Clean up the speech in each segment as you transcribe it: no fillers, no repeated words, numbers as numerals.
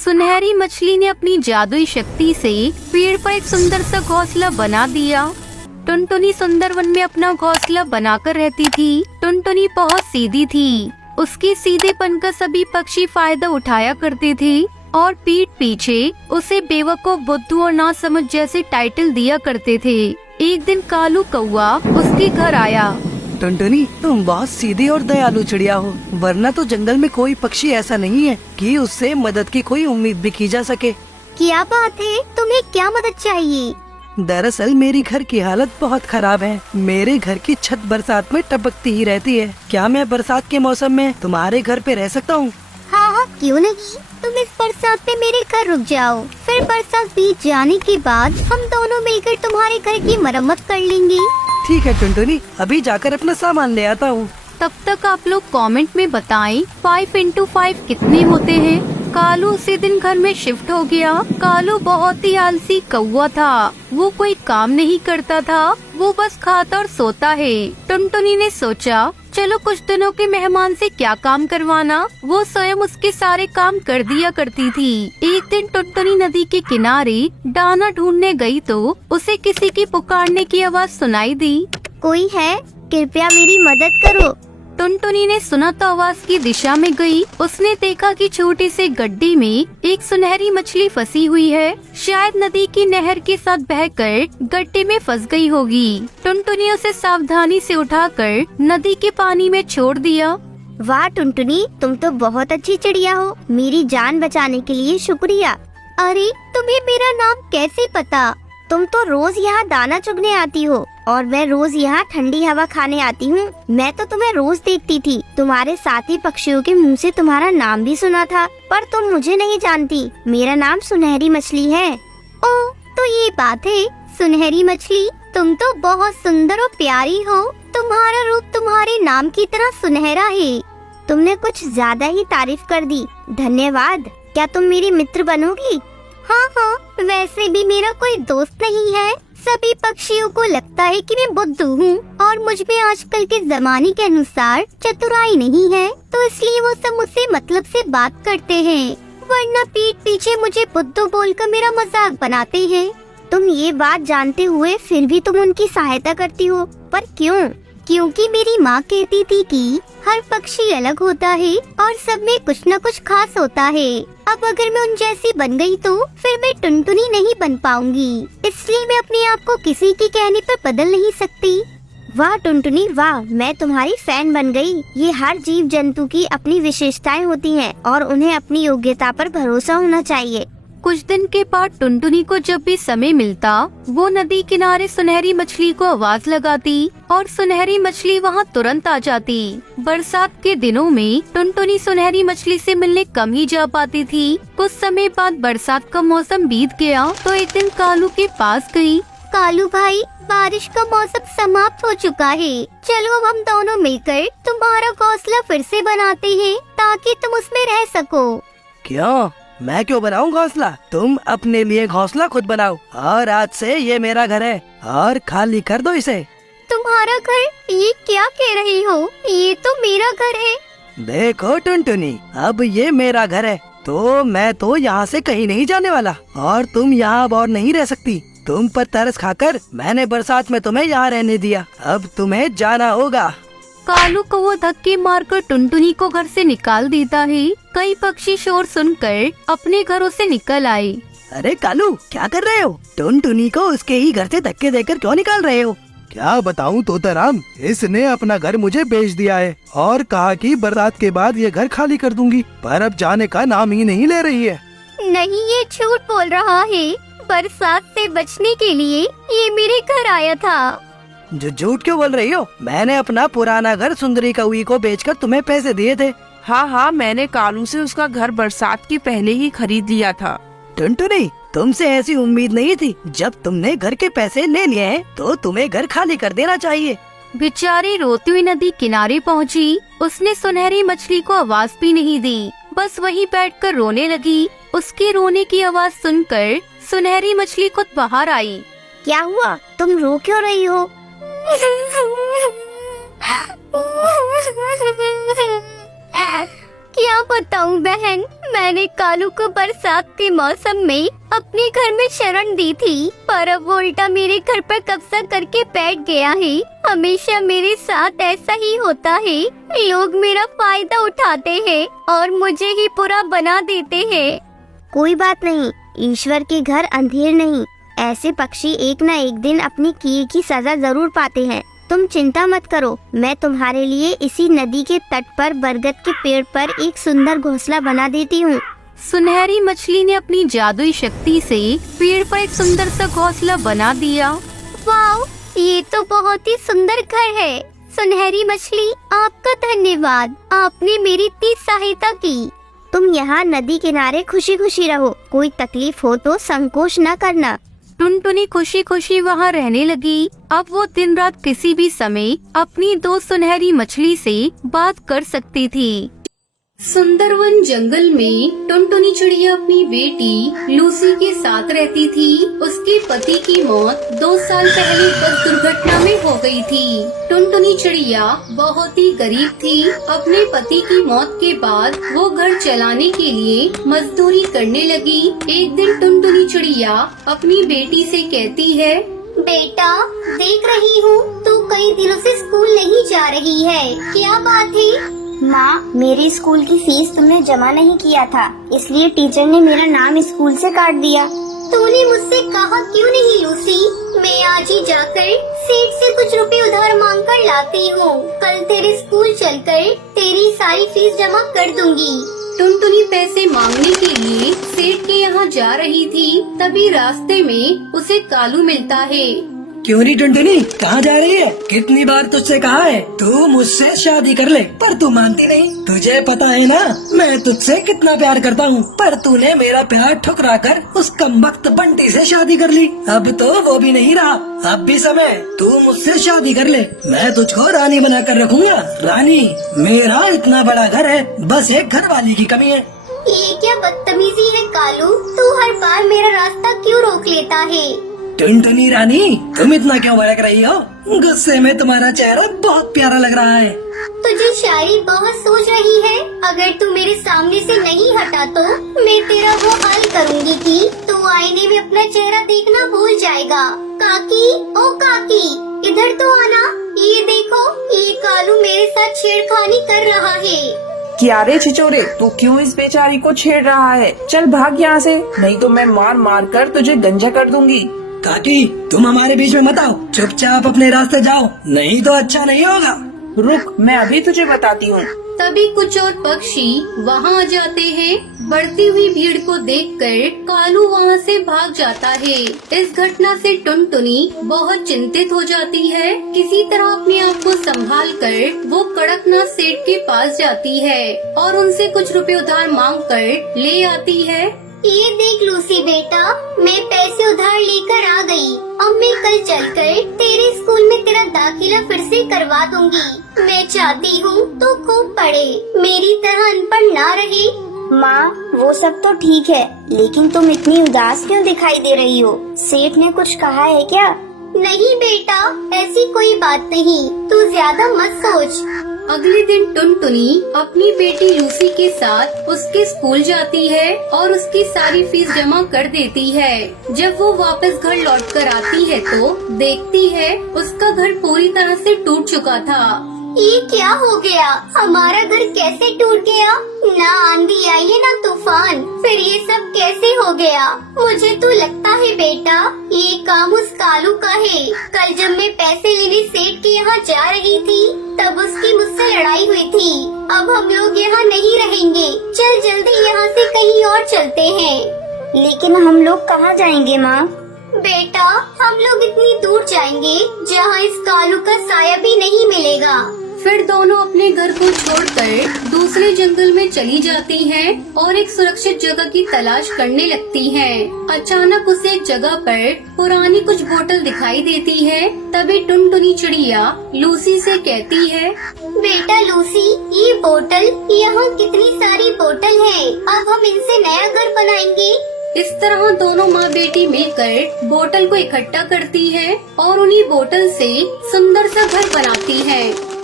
सुनहरी मछली ने अपनी जादुई शक्ति से पेड़ पर एक सुंदर सा घोंसला बना दिया। टुनटुनी सुंदर वन में अपना घोंसला बनाकर रहती थी। टुनटुनी बहुत सीधी थी। उसके सीधेपन का सभी पक्षी फायदा उठाया करते थे और पीठ पीछे उसे बेवकूफ, बुद्धू और नासमझ जैसे टाइटल दिया करते थे। एक दिन कालू कौआ उसके घर आया। टुनटुनी, तुम बहुत सीधी और दयालु चिड़िया हो, वरना तो जंगल में कोई पक्षी ऐसा नहीं है कि उससे मदद की कोई उम्मीद भी की जा सके। क्या बात है, तुम्हें क्या मदद चाहिए? दरअसल मेरी घर की हालत बहुत खराब है। मेरे घर की छत बरसात में टपकती ही रहती है। क्या मैं बरसात के मौसम में तुम्हारे घर पे रह सकता हूँ? हाँ, क्यों नहीं। तुम इस बरसात में मेरे घर रुक जाओ, फिर बरसात बीत जाने के बाद हम दोनों मिलकर तुम्हारे घर की मरम्मत कर लेंगे। ठीक है टुनटुनी, अभी जाकर अपना सामान ले आता हूँ। तब तक आप लोग कमेंट में बताएं 5 into 5 कितने होते हैं। कालू उसी दिन घर में शिफ्ट हो गया। कालू बहुत ही आलसी कौवा था। वो कोई काम नहीं करता था, वो बस खाता और सोता है। टुनटुनी ने सोचा, चलो कुछ दिनों के मेहमान से क्या काम करवाना। वो स्वयं उसके सारे काम कर दिया करती थी। एक दिन टुनटुनी नदी के किनारे दाना ढूंढने गई तो उसे किसी की पुकारने की आवाज सुनाई दी। कोई है? कृपया मेरी मदद करो। टुनटुनी ने सुना तो आवाज की दिशा में गई। उसने देखा कि छोटे से गड्ढे में एक सुनहरी मछली फंसी हुई है। शायद नदी की नहर के साथ बहकर गड्ढे में फंस गई होगी। टुनटुनी उसे सावधानी से उठाकर नदी के पानी में छोड़ दिया। वाह टुनटुनी, तुम तो बहुत अच्छी चिड़िया हो। मेरी जान बचाने के लिए शुक्रिया। अरे, तुम्हें मेरा नाम कैसे पता? तुम तो रोज यहाँ दाना चुगने आती हो और मैं रोज यहाँ ठंडी हवा खाने आती हूँ। मैं तो तुम्हें रोज देखती थी। तुम्हारे साथी पक्षियों के मुंह से तुम्हारा नाम भी सुना था, पर तुम मुझे नहीं जानती। मेरा नाम सुनहरी मछली है। ओह, तो ये बात है। सुनहरी मछली, तुम तो बहुत सुंदर और प्यारी हो। तुम्हारा रूप तुम्हारे नाम की तरह सुनहरा है। तुमने कुछ ज्यादा ही तारीफ कर दी। धन्यवाद। क्या तुम मेरी मित्र बनोगी? हाँ, वैसे भी मेरा कोई दोस्त नहीं है। सभी पक्षियों को लगता है कि मैं बुद्धू हूँ और मुझ में आजकल के जमाने के अनुसार चतुराई नहीं है, तो इसलिए वो सब मुझसे मतलब से बात करते हैं, वरना पीठ पीछे मुझे बुद्धू बोलकर मेरा मजाक बनाते हैं। तुम ये बात जानते हुए फिर भी तुम उनकी सहायता करती हो, पर क्यों? क्योंकि मेरी माँ कहती थी कि हर पक्षी अलग होता है और सब में कुछ न कुछ खास होता है। अब अगर मैं उन जैसी बन गई तो फिर मैं टुनटुनी नहीं बन पाऊंगी, इसलिए मैं अपने आप को किसी के कहने पर बदल नहीं सकती। वाह टुनटुनी वाह, मैं तुम्हारी फैन बन गई। ये हर जीव जंतु की अपनी विशेषताएं होती हैं और उन्हें अपनी योग्यता पर भरोसा होना चाहिए। कुछ दिन के बाद टुनटुनी को जब भी समय मिलता वो नदी किनारे सुनहरी मछली को आवाज लगाती और सुनहरी मछली वहाँ तुरंत आ जाती। बरसात के दिनों में टुनटुनी सुनहरी मछली से मिलने कम ही जा पाती थी। कुछ समय बाद बरसात का मौसम बीत गया तो एक दिन कालू के पास गई। कालू भाई, बारिश का मौसम समाप्त हो चुका है। चलो अब हम दोनों मिलकर तुम्हारा घोंसला फिर से बनाते हैं ताकि तुम उसमें रह सको। क्यों? मैं क्यों बनाऊं घोंसला? तुम अपने लिए घोंसला खुद बनाओ और आज से ये मेरा घर है और खाली कर दो इसे। तुम्हारा घर? ये क्या कह रही हो? ये तो मेरा घर है। देखो टुनटुनी, अब ये मेरा घर है तो मैं तो यहाँ से कहीं नहीं जाने वाला और तुम यहाँ अब और नहीं रह सकती। तुम पर तरस खाकर मैंने बरसात में तुम्हें यहाँ रहने दिया, अब तुम्हें जाना होगा। कालू को वो धक्के मारकर टुनटुनी को घर से निकाल देता है। कई पक्षी शोर सुनकर अपने घरों से निकल आए। अरे कालू, क्या कर रहे हो? टुनटुनी को उसके ही घर से धक्के देकर क्यों निकाल रहे हो? क्या बताऊं तोताराम, इसने अपना घर मुझे बेच दिया है और कहा कि बरसात के बाद ये घर खाली कर दूंगी, पर अब जाने का नाम ही नहीं ले रही है। नहीं, ये झूठ बोल रहा है। बरसात से बचने के लिए ये मेरे घर आया था। जो झूठ क्यों बोल रही हो? मैंने अपना पुराना घर सुंदरी कौवी को बेचकर तुम्हें पैसे दिए थे। हाँ, मैंने कालू से उसका घर बरसात के पहले ही खरीद लिया था। टुनटुनी, तुमसे ऐसी उम्मीद नहीं थी। जब तुमने घर के पैसे ले लिए हैं, तो तुम्हें घर खाली कर देना चाहिए। बेचारी रोती हुई नदी किनारे पहुंची। उसने सुनहरी मछली को आवाज भी नहीं दी, बस वहीं बैठकर रोने लगी। उसके रोने की आवाज सुनकर सुनहरी मछली खुद बाहर आई। क्या हुआ? तुम रो क्यों रही हो? क्या बताऊं बहन, मैंने कालू को बरसात के मौसम में अपने घर में शरण दी थी, पर अब वो उल्टा मेरे घर पर कब्जा करके बैठ गया है। हमेशा मेरे साथ ऐसा ही होता है, लोग मेरा फायदा उठाते हैं और मुझे ही बुरा बना देते हैं। कोई बात नहीं, ईश्वर के घर अंधेर नहीं, ऐसे पक्षी एक न एक दिन अपनी किए की सजा जरूर पाते हैं। तुम चिंता मत करो, मैं तुम्हारे लिए इसी नदी के तट पर बरगद के पेड़ पर एक सुंदर घोंसला बना देती हूँ। सुनहरी मछली ने अपनी जादुई शक्ति से पेड़ पर एक सुंदर सा घोंसला बना दिया। वाओ, ये तो बहुत ही सुंदर घर है। सुनहरी मछली, आपका धन्यवाद, आपने मेरी इतनी सहायता की। तुम यहाँ नदी किनारे खुशी खुशी रहो, कोई तकलीफ हो तो संकोच न करना। टुनटुनी खुशी खुशी वहाँ रहने लगी। अब वो दिन रात किसी भी समय अपनी दोस्त सुनहरी मछली से बात कर सकती थी। सुंदरवन जंगल में टुनटुनी चिड़िया अपनी बेटी लूसी के साथ रहती थी। उसके पति की मौत 2 साल पहले बस दुर्घटना में हो गई थी। टुनटुनी चिड़िया बहुत ही गरीब थी। अपने पति की मौत के बाद वो घर चलाने के लिए मजदूरी करने लगी। एक दिन टुनटुनी चिड़िया अपनी बेटी से कहती है, बेटा, देख रही हूँ तू कई दिनों से स्कूल नहीं जा रही है, क्या बात है? माँ, मेरी स्कूल की फीस तुमने जमा नहीं किया था, इसलिए टीचर ने मेरा नाम स्कूल से काट दिया। तूने मुझसे कहा क्यों नहीं लूसी? मैं आज ही जाकर सेठ से कुछ रुपए उधार मांग कर लाती हूँ। कल तेरे स्कूल चलकर तेरी सारी फीस जमा कर दूंगी। टुनटुनी पैसे मांगने के लिए सेठ के यहाँ जा रही थी। तभी रास्ते में उसे कालू मिलता है। क्यों नहीं टुनटुनी, कहाँ जा रही है? कितनी बार तुझसे कहा है तू मुझसे शादी कर ले, पर तू मानती नहीं। तुझे पता है ना मैं तुझसे कितना प्यार करता हूँ, पर तूने मेरा प्यार ठुकरा कर उस कमबख्त बंटी से शादी कर ली। अब तो वो भी नहीं रहा, अब भी समय, तू मुझसे शादी कर ले, मैं तुझको रानी बना कर रखूंगा। रानी, मेरा इतना बड़ा घर है, बस एक घर वाली की कमी है। ये क्या बदतमीजी है कालू, तू हर बार मेरा रास्ता क्यों रोक लेता है? टुनटुनी रानी, तुम इतना क्यों भड़क रही हो? गुस्से में तुम्हारा चेहरा बहुत प्यारा लग रहा है। तुझे शायरी बहुत सोच रही है। अगर तू मेरे सामने से नहीं हटा तो मैं तेरा वो हाल करूँगी कि तू आईने में अपना चेहरा देखना भूल जाएगा। काकी, ओ काकी, इधर तो आना। ये देखो, ये कालू मेरे साथ छेड़खानी कर रहा है। क्या रे छिचोरे, तू क्यों इस बेचारी को छेड़ रहा है? चल भाग यहाँ से, नहीं तो मैं मार मार कर तुझे गंजा कर दूंगी। काकी, तुम हमारे बीच में मत आओ, चुपचाप अपने रास्ते जाओ, नहीं तो अच्छा नहीं होगा। रुक, मैं अभी तुझे बताती हूँ। तभी कुछ और पक्षी वहाँ आ जाते हैं। बढ़ती हुई भीड़ को देखकर कालू वहाँ से भाग जाता है। इस घटना से टुनटुनी बहुत चिंतित हो जाती है। किसी तरह अपने आप को संभाल कर वो कड़कनाथ सेठ के पास जाती है और उनसे कुछ रुपए उधार मांग कर ले आती है। ये देख लूसी बेटा, मैं पैसे उधार लेकर आ गई। अब मैं कल चलकर तेरे स्कूल में तेरा दाखिला फिर से करवा दूंगी। मैं चाहती हूँ तो खूब पढ़े, मेरी तरह अनपढ़ ना रहे। माँ, वो सब तो ठीक है, लेकिन तुम इतनी उदास क्यों दिखाई दे रही हो? सेठ ने कुछ कहा है क्या? नहीं बेटा, ऐसी कोई बात नहीं, तू ज्यादा मत सोच। अगले दिन टुनटुनी अपनी बेटी लूसी के साथ उसके स्कूल जाती है और उसकी सारी फीस जमा कर देती है। जब वो वापस घर लौट कर आती है तो देखती है उसका घर पूरी तरह से टूट चुका था। ये क्या हो गया? हमारा घर कैसे टूट गया? ना आंधी आई ना तूफान, फिर ये सब कैसे हो गया? मुझे तो लगता है बेटा ये काम उस कालू का है। कल जब मैं पैसे लेने सेठ के यहाँ जा रही थी तब उसकी मुझसे लड़ाई हुई थी। अब हम लोग यहाँ नहीं रहेंगे, चल जल्दी यहाँ से कहीं और चलते हैं। लेकिन हम लोग कहाँ जाएंगे माँ? बेटा, हम लोग इतनी दूर जाएंगे जहाँ इस कालू का साया भी नहीं मिलेगा। फिर दोनों अपने घर को छोड़कर दूसरे जंगल में चली जाती हैं और एक सुरक्षित जगह की तलाश करने लगती हैं। अचानक उसे एक जगह पर पुरानी कुछ बोतल दिखाई देती है। तभी टुनटुनी चिड़िया लूसी से कहती है, बेटा लूसी, ये बोतल, यहाँ कितनी सारी बोतल है, अब हम इनसे नया घर बनाएंगे। इस तरह दोनों माँ बेटी मिलकर बोतल को इकट्ठा करती है और उन्हीं बोतल से सुंदर सा घर बनाती है।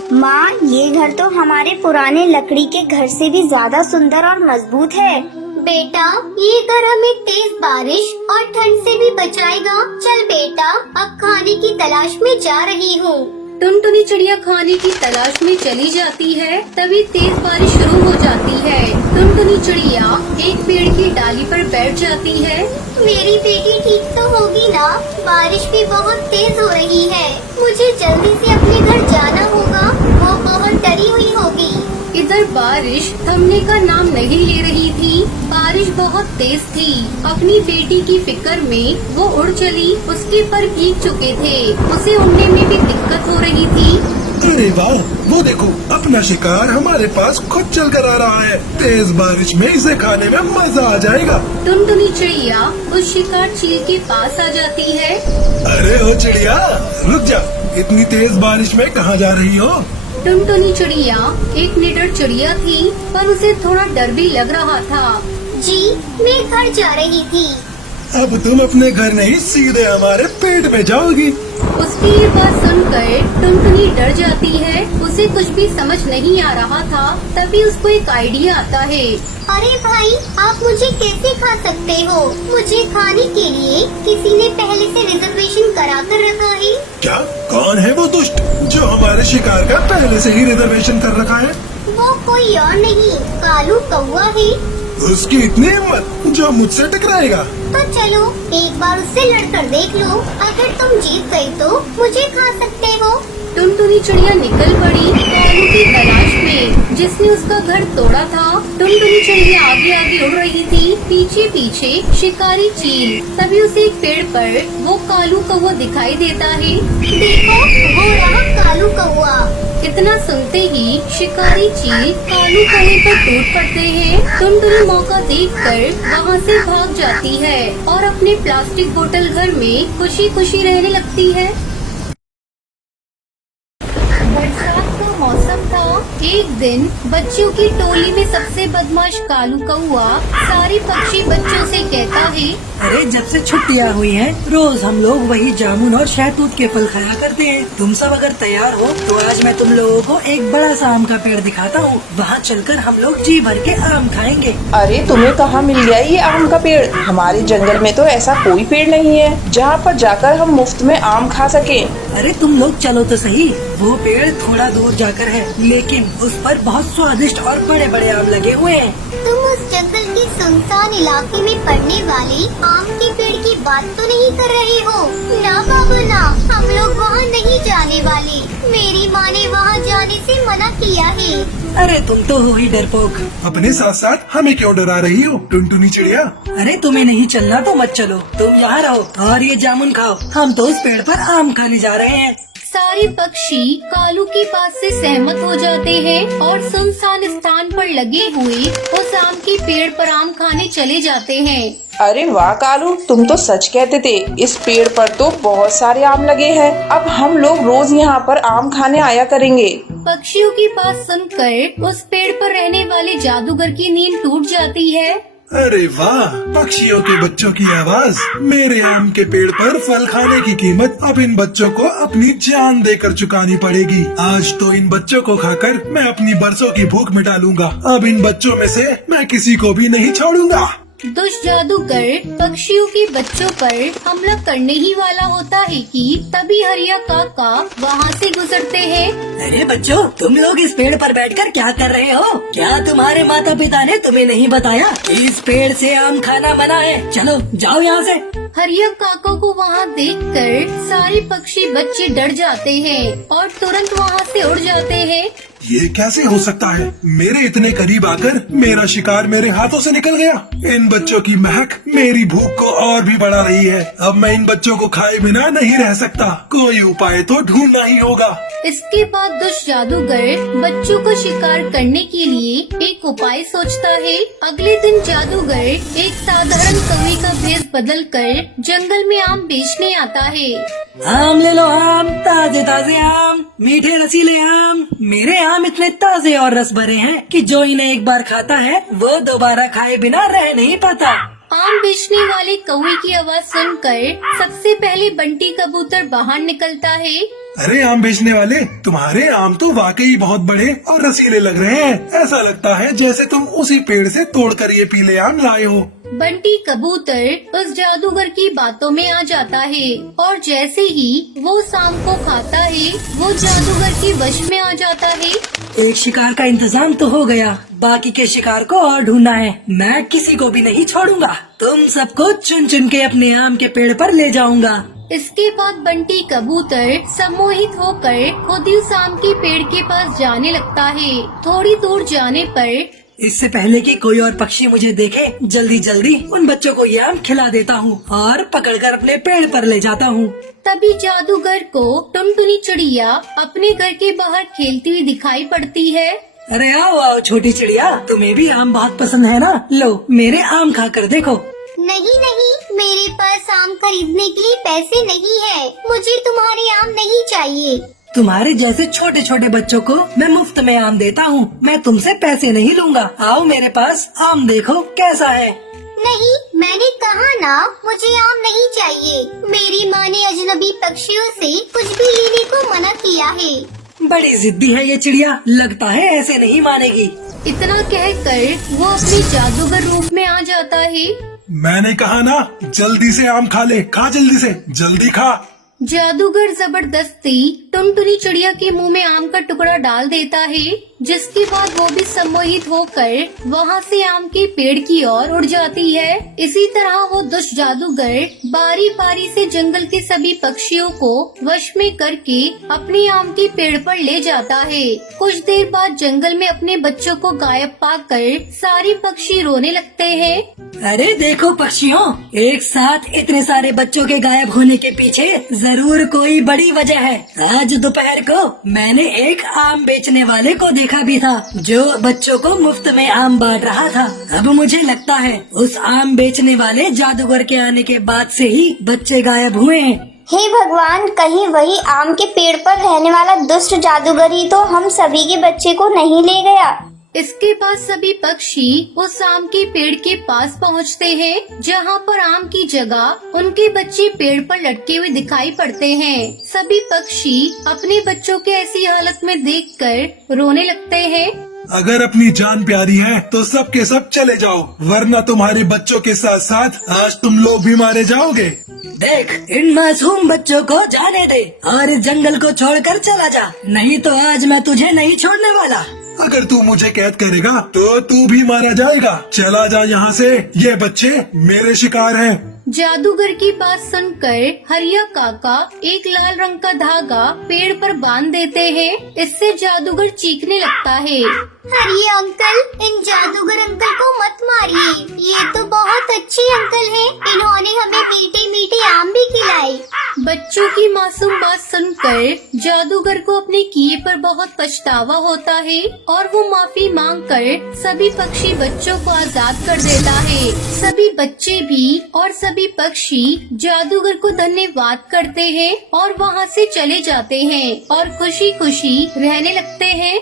माँ, ये घर तो हमारे पुराने लकड़ी के घर से भी ज्यादा सुंदर और मजबूत है। बेटा, ये घर हमें तेज बारिश और ठंड से भी बचाएगा। चल बेटा, अब खाने की तलाश में जा रही हूँ। टुनटुनी चिड़िया खाने की तलाश में चली जाती है। तभी तेज बारिश शुरू हो जाती है। टुनटुनी चिड़िया एक पेड़ की डाली पर बैठ जाती है। मेरी बेटी ठीक तो होगी ना? बारिश भी बहुत तेज हो रही है। मुझे जल्दी से अपने घर जाना होगा। वो बहुत डरी हुई होगी। इधर बारिश थमने का नाम नहीं ले रही थी। बारिश बहुत तेज थी। अपनी बेटी की फिक्र में वो उड़ चली। उसके पर भीग चुके थे। उसे उड़ने में भी दिक्कत हो रही थी। अरे वाह, वो देखो, अपना शिकार हमारे पास खुद चल कर आ रहा है। तेज बारिश में इसे खाने में मजा आ जाएगा। टुनटुनी चिड़िया उस शिकार चील के पास आ जाती है। अरे ओ चिड़िया, रुक जा, इतनी तेज बारिश में कहाँ जा रही हो? टुनटुनी चिड़िया एक निडर चिड़िया थी, पर उसे थोड़ा डर भी लग रहा था। जी, मैं घर जा रही थी। अब तुम अपने घर नहीं, सीधे हमारे पेट में जाओगी। उसकी ये बात सुनकर टुनटुनी डर जाती है। उसे कुछ भी समझ नहीं आ रहा था। तभी उसको एक आइडिया आता है। अरे भाई, आप मुझे कैसे खा सकते हो? मुझे खाने के लिए किसी ने पहले से रिजर्वेशन करा कर रखा है। क्या? कौन है वो दुष्ट जो हमारे शिकार का पहले से ही रिजर्वेशन कर रखा है? वो कोई और नहीं, कालू कौवा है। उसकी इतनी हिम्मत जो मुझसे टकराएगा? तो चलो एक बार उससे लड़कर देख लो। अगर तुम जीत गई तो मुझे खा सकते हो। टुनटुनी चिड़िया निकल पड़ी कालू की तलाश में, जिसने उसका घर तोड़ा था। टुनटुनी चिड़िया आगे आगे उड़ रही थी, पीछे पीछे शिकारी चील। तभी उसे एक पेड़ पर वो कालू कौवा दिखाई देता है। देखो, वो रहा कालू कौवा। इतना सुनते ही शिकारी चील कालू कौवे पर टूट पड़ते हैं। टुनटुनी मौका देखकर वहाँ से भाग जाती है और अपने प्लास्टिक बोतल घर में खुशी खुशी रहने लगती है। बरसात का मौसम था। एक दिन बच्चों की टोली में सबसे बदमाश कालू कौवा सारे पक्षी बच्चों से कहता है, अरे जब से छुट्टियाँ हुई हैं, रोज हम लोग वही जामुन और शहतूत के फल खाया करते हैं। तुम सब अगर तैयार हो तो आज मैं तुम लोगों को एक बड़ा सा आम का पेड़ दिखाता हूँ। वहाँ चलकर हम लोग जी भर के आम खाएंगे। अरे तुम्हें कहाँ मिल गया ये आम का पेड़? हमारे जंगल में तो ऐसा कोई पेड़ नहीं है जहाँ पर जाकर हम मुफ्त में आम खा सके। अरे तुम लोग चलो तो सही। वो पेड़ थोड़ा दूर जाकर है, लेकिन उस पर बहुत स्वादिष्ट और बड़े बड़े आम लगे हुए हैं। तुम उस जंगल के सुनसान इलाके में पड़ने वाले आम के पेड़ की बात तो नहीं कर रहे हो? ना बाबू ना, हम लोग वहाँ नहीं जाने वाले। मेरी माँ ने वहाँ जाने से मना किया है। अरे तुम तो हो ही डरपोक। अपने साथ साथ हमें क्यों डरा रही हो टुनटुनी चिड़िया? अरे तुम्हें नहीं चलना तो मत चलो, तुम यहाँ रहो और ये जामुन खाओ। हम तो उस पेड़ पर आम खाने जा रहे हैं। सारे पक्षी कालू की बात से सहमत हो जाते हैं और सुनसान स्थान पर लगे हुए उस आम के पेड़ पर आम खाने चले जाते हैं। अरे वाह कालू, तुम तो सच कहते थे। इस पेड़ पर तो बहुत सारे आम लगे हैं। अब हम लोग रोज यहाँ पर आम खाने आया करेंगे। पक्षियों की बात सुनकर उस पेड़ पर रहने वाले जादूगर की नींद टूट जाती है। अरे वाह, पक्षियों के बच्चों की आवाज। मेरे आम के पेड़ पर फल खाने की कीमत अब इन बच्चों को अपनी जान देकर चुकानी पड़ेगी। आज तो इन बच्चों को खाकर मैं अपनी बरसों की भूख मिटा लूंगा। अब इन बच्चों में से मैं किसी को भी नहीं छोड़ूंगा। दुष्ट जादूगर पक्षियों के बच्चों पर हमला करने ही वाला होता है कि तभी हरिया काका वहाँ से गुजरते हैं। अरे बच्चों, तुम लोग इस पेड़ पर बैठकर क्या कर रहे हो? क्या तुम्हारे माता पिता ने तुम्हें नहीं बताया कि इस पेड़ से आम खाना मना है? चलो जाओ यहाँ से। हरिया काका को वहाँ देखकर सारे पक्षी बच्चे डर जाते हैं और तुरंत वहाँ से उड़ जाते हैं। ये कैसे हो सकता है? मेरे इतने करीब आकर मेरा शिकार मेरे हाथों से निकल गया। इन बच्चों की महक मेरी भूख को और भी बढ़ा रही है। अब मैं इन बच्चों को खाए बिना नहीं रह सकता। कोई उपाय तो ढूंढना ही होगा। इसके बाद दुष्ट जादूगर बच्चों को शिकार करने के लिए एक उपाय सोचता है। अगले दिन जादूगर एक साधारण कौवे का भेष बदलकर जंगल में आम बेचने आता है। आम ले लो आम, ताजे ताजे आम, मीठे रसीले आम। मेरे आम इतने ताजे और रस भरे हैं कि जो इन्हें एक बार खाता है वो दोबारा खाए बिना रह नहीं पाता। आम बेचने वाले कौवे की आवाज सुनकर सबसे पहले बंटी कबूतर बाहर निकलता है। अरे आम बेचने वाले, तुम्हारे आम तो वाकई बहुत बड़े और रसीले लग रहे हैं। ऐसा लगता है जैसे तुम उसी पेड़ से तोड़कर ये पीले आम लाए हो। बंटी कबूतर उस जादूगर की बातों में आ जाता है और जैसे ही वो उस आम को खाता है वो जादूगर के वश में आ जाता है। एक शिकार का इंतजाम तो हो गया, बाकी के शिकार को और ढूंढना है। मैं किसी को भी नहीं छोड़ूंगा। तुम सबको चुन चुन के अपने आम के पेड़ पर ले जाऊंगा। इसके बाद बंटी कबूतर सम्मोहित होकर खुद ही उस आम के पेड़ के पास जाने लगता है। थोड़ी दूर जाने पर इससे पहले कि कोई और पक्षी मुझे देखे, जल्दी जल्दी उन बच्चों को ये आम खिला देता हूँ और पकड़कर अपने पेड़ पर ले जाता हूँ। तभी जादूगर को टुनटुनी चिड़िया अपने घर के बाहर खेलती हुई दिखाई पड़ती है। अरे आओ आओ छोटी चिड़िया, तुम्हें भी आम बहुत पसंद है ना? लो मेरे आम खाकर देखो। नहीं नहीं, मेरे पास आम खरीदने के लिए पैसे नहीं है। मुझे तुम्हारे आम नहीं चाहिए। तुम्हारे जैसे छोटे छोटे बच्चों को मैं मुफ्त में आम देता हूँ। मैं तुमसे पैसे नहीं लूंगा। आओ मेरे पास आम देखो कैसा है। नहीं, मैंने कहा ना मुझे आम नहीं चाहिए। मेरी माँ ने अजनबी पक्षियों से कुछ भी लेने को मना किया है। बड़ी जिद्दी है ये चिड़िया, लगता है ऐसे नहीं मानेगी। इतना कहकर वो अपने जादूगर रूप में आ जाता है। मैंने कहा ना, जल्दी से आम खा ले, खा जल्दी से, जल्दी खा। जादूगर जबरदस्ती टुनटुनी चिड़िया के मुंह में आम का टुकड़ा डाल देता है, जिसके बाद वो भी सम्मोहित होकर वहाँ से आम के पेड़ की ओर उड़ जाती है। इसी तरह वो दुष्ट जादूगर बारी बारी से जंगल के सभी पक्षियों को वश में करके अपने आम के पेड़ पर ले जाता है। कुछ देर बाद जंगल में अपने बच्चों को गायब पाकर सारे पक्षी रोने लगते हैं। अरे देखो पक्षियों, एक साथ इतने सारे बच्चों के गायब होने के पीछे जरूर कोई बड़ी वजह है। आज दोपहर को मैंने एक आम बेचने वाले को देखा भी था, जो बच्चों को मुफ्त में आम बांट रहा था। अब मुझे लगता है उस आम बेचने वाले जादूगर के आने के बाद से ही बच्चे गायब हुए हैं। हे भगवान, कहीं वही आम के पेड़ पर रहने वाला दुष्ट जादूगर ही तो हम सभी के बच्चे को नहीं ले गया। इसके बाद सभी पक्षी उस आम के पेड़ के पास पहुंचते हैं, जहां पर आम की जगह उनके बच्चे पेड़ पर लटके हुए दिखाई पड़ते हैं। सभी पक्षी अपने बच्चों के ऐसी हालत में देखकर रोने लगते हैं। अगर अपनी जान प्यारी है तो सब के सब चले जाओ, वरना तुम्हारे बच्चों के साथ साथ आज तुम लोग भी मारे जाओगे। देख, इन मासूम बच्चों को जाने दे और इस जंगल को छोड़कर चला जा, नहीं तो आज मैं तुझे नहीं छोड़ने वाला। अगर तू मुझे कैद करेगा तो तू भी मारा जाएगा। चला जा यहाँ से, ये बच्चे मेरे शिकार हैं। जादूगर की बात सुनकर हरिया काका एक लाल रंग का धागा पेड़ पर बांध देते हैं। इससे जादूगर चीखने लगता है। अरे अंकल, इन जादूगर अंकल को मत मारिए। ये तो बहुत अच्छे अंकल हैं। इन्होंने हमें मीठे मीठे आम भी खिलाए। बच्चों की मासूम बात सुनकर जादूगर को अपने किए पर बहुत पछतावा होता है और वो माफी मांगकर सभी पक्षी बच्चों को आजाद कर देता है। सभी बच्चे भी और सभी पक्षी जादूगर को धन्यवाद करते हैं और वहाँ से चले जाते हैं और खुशी खुशी रहने लगते हैं।